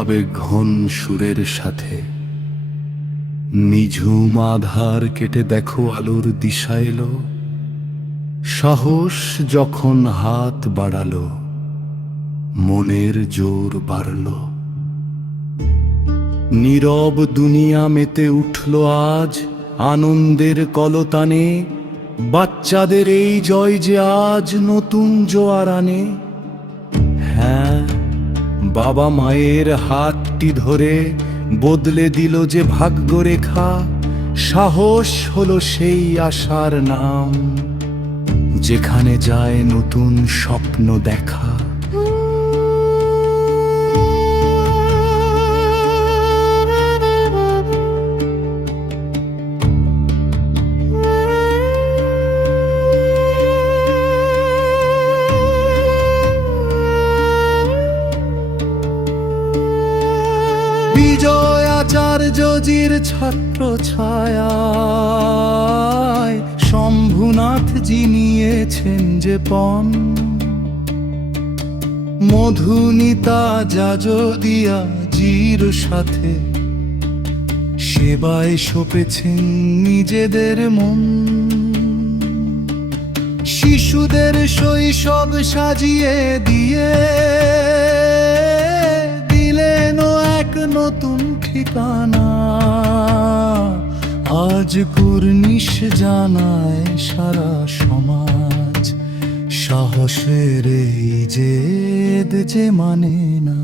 আবেগ ঘন সুরের সাথে। নিঝুম আধার কেটে দেখো আলোর দিশা এলো, সাহস যখন হাত বাড়ালো, মনের জোর বাড়ল। নীরব দুনিয়া মেতে উঠল আজ আনন্দের কলতানে, বাচ্চাদের এই জয় যে আজ নতুন জোয়ার আনে। হ্যাঁ, বাবা মায়ের হাতটি ধরে বদলে দিল যে ভাগ্যরেখা। সাহস হলো সেই আশার নাম, যেখানে যায় নতুন স্বপ্ন দেখা। বিজয় আচার্যজির ছাত্র ছায়ায় শম্ভুনাথজি নিয়েছেন যে পণ। মধুনিতা যাজদিয়া জির সাথে সেবায় সঁপেছেন নিজেদের মন। শিশুদের শৈশব সাজিয়ে দিয়ে এক নতুন ঠিকানা। আজ কুর্নিশ জানায় সারা সমাজ, সাহসের এই জেদ যে মানে না।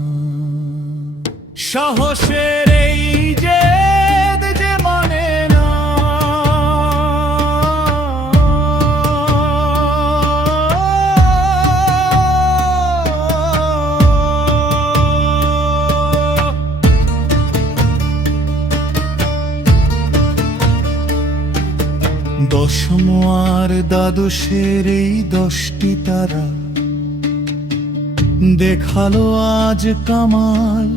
সাহসের এই জেদ যে মানে না। দশম আর দ্বাদশের এই 10টি তারা দেখালো আজ কামাল।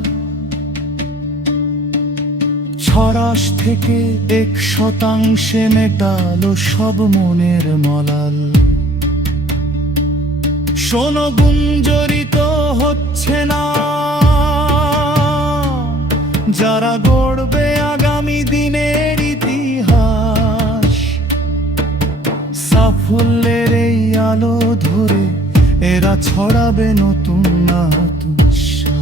ছড়াশ থেকে 1% মেটালো সব মনের মলাল। শোনো গুঞ্জরিত হচ্ছে না, যারা গড়বে আগামী দিনের ইতিহাস। সাফল্যের এই আলো ধরে এরা ছড়াবে নতুন আত্মবিশ্বাস।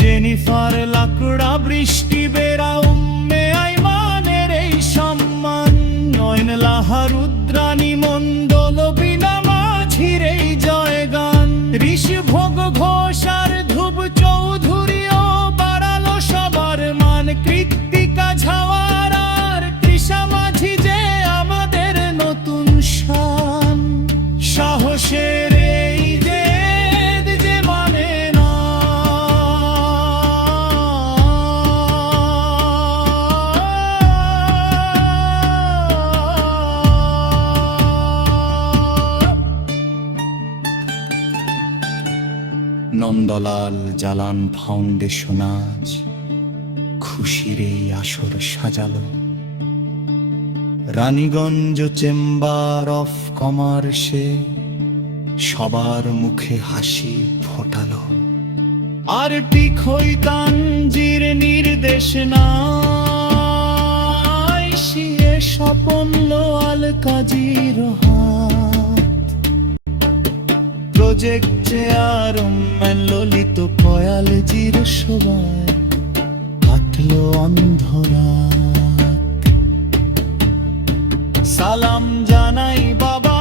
জেনিফার লাকড়া, বৃষ্টি বেরা, উম্মে আইমানের এই সম্মান। নয়ন লাহা, রুদ্রাণী মণ্ডল, বিনা মাঝির এই জয়গান। ঋষভোগ ঘোষ আর ধ্রুব চৌধুরীও বাড়ালো সবার মান। কৃত্তিকা ঝাওয়ার আর তৃষা মাঝি যে আমাদের নতুন শান। সাহসের এই জেদ যে মানে না। নন্দলাল জালান ফাউন্ডেশন আজ খুশির এই আসর সাজালো। রানীগঞ্জ চেম্বার অফ কমার্সে সবার মুখে হাসি ফোটালো। আর টিখই তানজির নির্দেশনায় শিয়ে স্বপন লোয়াল কাজীর হাত। প্রজেক্ট চেয়ার ললিত কয়ালজির সবাই কাটলো অন্ধরা। সালাম জানাই বাবা